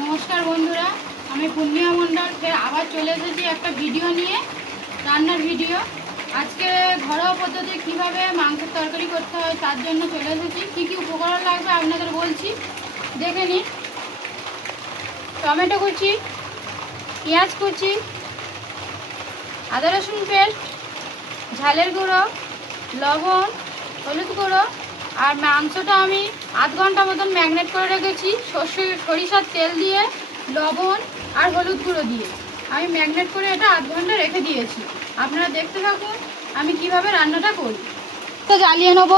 নমস্কার বন্ধুরা, আমি পূর্ণিমা মণ্ডল, ফের আবার চলে এসেছি একটা ভিডিও নিয়ে, রান্নার ভিডিও। আজকে ঘরোয়া পদ্ধতি কীভাবে মাংসের তরকারি করতে হয় তার জন্য চলে এসেছি। কী কী উপকরণ লাগবে আপনাদের বলছি, দেখে নিন। টমেটো কুচি, পেঁয়াজ কুচি, আদা রসুন পেস্ট, ঝালের গুঁড়ো, লবণ, হলুদ গুঁড়ো আর মাংসটা আমি আধ ঘণ্টা মতন ম্যাগনেট করে রেখেছি, সর্ষে, সরিষার তেল দিয়ে, লবণ আর হলুদ গুঁড়ো দিয়ে। আমি ম্যাগনেট করে এটা আধ ঘণ্টা রেখে দিয়েছি। আপনারা দেখতে থাকুন আমি কীভাবে রান্নাটা করি। তো জ্বালিয়ে নেব।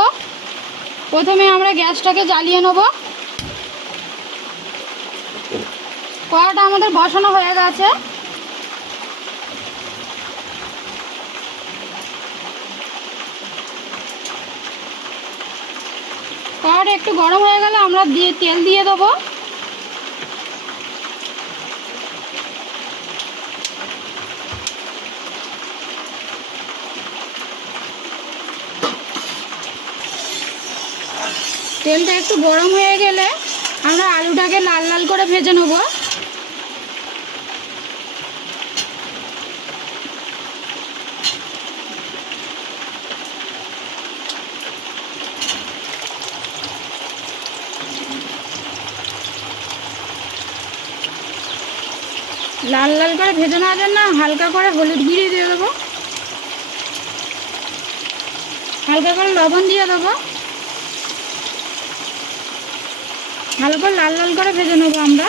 প্রথমে আমরা গ্যাসটাকে জ্বালিয়ে নেব। কড়াটা আমাদের বসানো হয়ে গেছে। কড়াটা একটু গরম হয়ে গেলে আমরা দিয়ে তেল দিয়ে দেবো। তেলটা একটু গরম হয়ে গেলে আমরা আলুটাকে লাল লাল করে ভেজে নেব। লাল লাল করে ভেজে নেওয়ার জন্য হালকা করে হলুদ গুঁড়ি দিয়ে দেবো। হালকা করে লবণ দিয়ে দেবো। হালকা লাল লাল করে ভেজে নেব আমরা।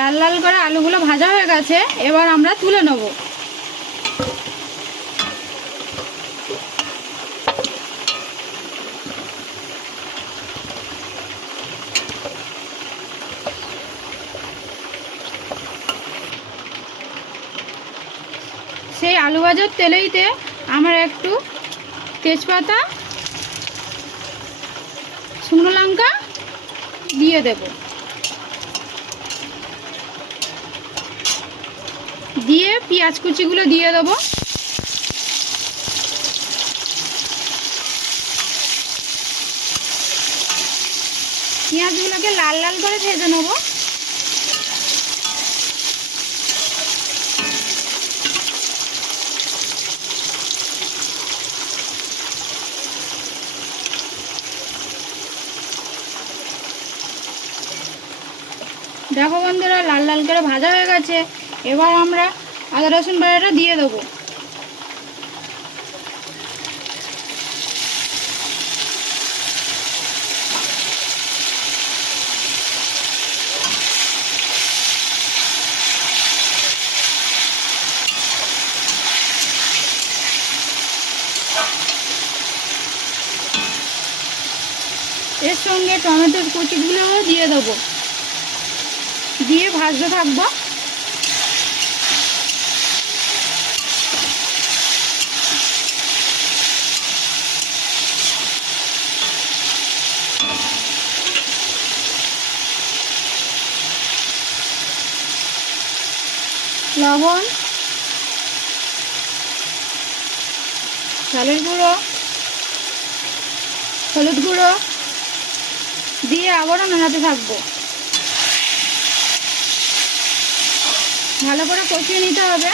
লাল লাল করে আলুগুলো ভাজা হয়ে গেছে, এবার আমরা তুলে নেব। সেই আলু ভাজার তেলেইতে আমরা একটু তেজপাতা, শুকনো লঙ্কা দিয়ে দেবো। দিয়ে পেঁয়াজ কুচিগুলো দিয়ে দেবো। পেঁয়াজগুলোকে লাল লাল করে ভেজে নেব। দেখো বন্ধুরা, লাল লাল করে ভাজা হয়ে গেছে। এবার আমরা আদা রসুন বাটাটা দিয়ে দেবো। এর সঙ্গে টমেটোর কুচিগুলোও দিয়ে দেবো। দিয়ে ভাজতে থাকব। লবণ চালের গুঁড়ো হলুদ গুঁড়ো দিয়ে আবারও নাড়াতে থাকব। ভালো করে কষিয়ে নিতে হবে।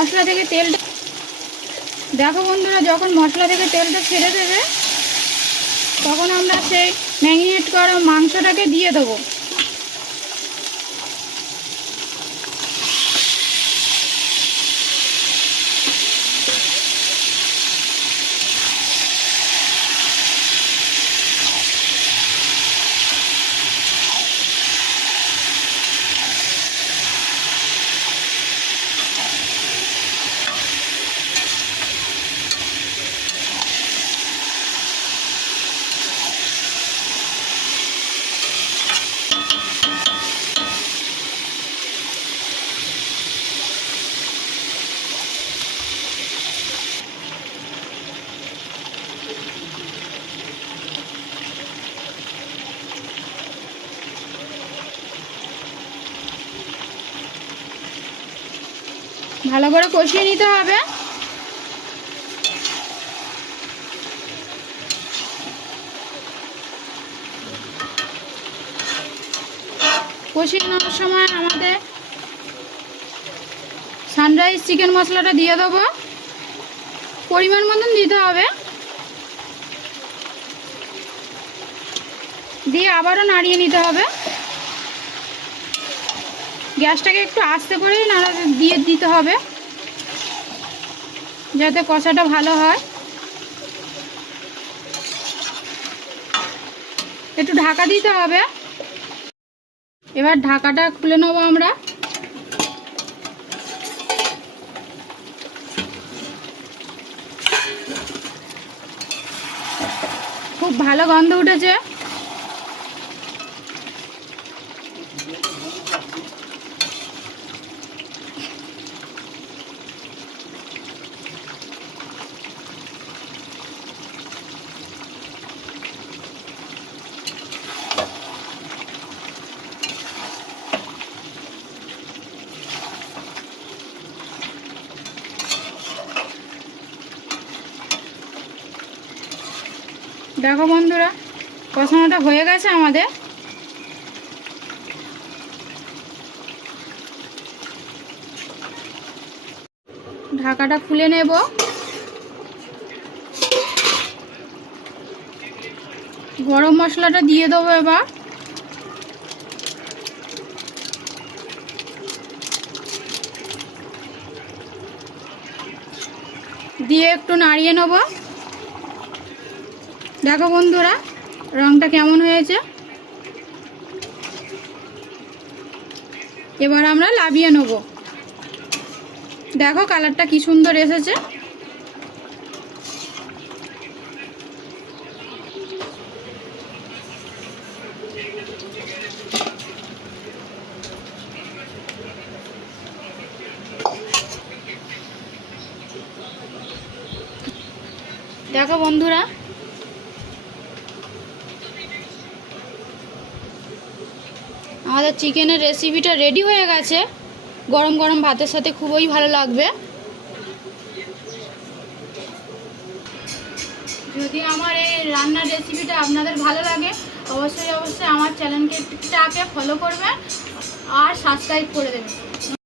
মশলা থেকে তেলটা দেখো বন্ধুরা, যখন মশলা থেকে তেলটা ছেড়ে দেবে, তখন আমরা সেই ম্যাগিনেট করা মাংসটাকে দিয়ে দেবো। ভালো করে কষিয়ে নিতে হবে। কষিয়ে নেওয়ার সময় আমাদের সানরাইজ চিকেন মশলাটা দিয়ে দেবো। পরিমাণ মতন দিতে হবে। দিয়ে আবারও নাড়িয়ে নিতে হবে। গ্যাসটাকে একটু আস্তে করেই নাড়া দিয়ে দিতে হবে, যাতে কষাটা ভালো হয়। একটু ঢাকা দিতে হবে। এবার ঢাকাটা খুলে নেব আমরা। খুব ভালো গন্ধ উঠেছে। দেখো বন্ধুরা কষানোটা হয়ে গেছে আমাদের। ঢাকাটা খুলে নেব। গরম মশলাটা দিয়ে দেবো এবার। দিয়ে একটু নাড়িয়ে নেব। দেখো বন্ধুরা, রংটা কেমন হয়েছে? এবার আমরা লাভিয়ে নেব। দেখো কালারটা কি সুন্দর এসেছে। দেখো বন্ধুরা আমাদের চিকেনের রেসিপিটা রেডি হয়ে গেছে। গরম গরম ভাতের সাথে খুবই ভালো লাগবে। যদি আমার এই রান্নার রেসিপিটা আপনাদের ভালো লাগে, অবশ্যই অবশ্যই আমার চ্যানেলকে ফলো করবেন আর সাবস্ক্রাইব করে দেবেন।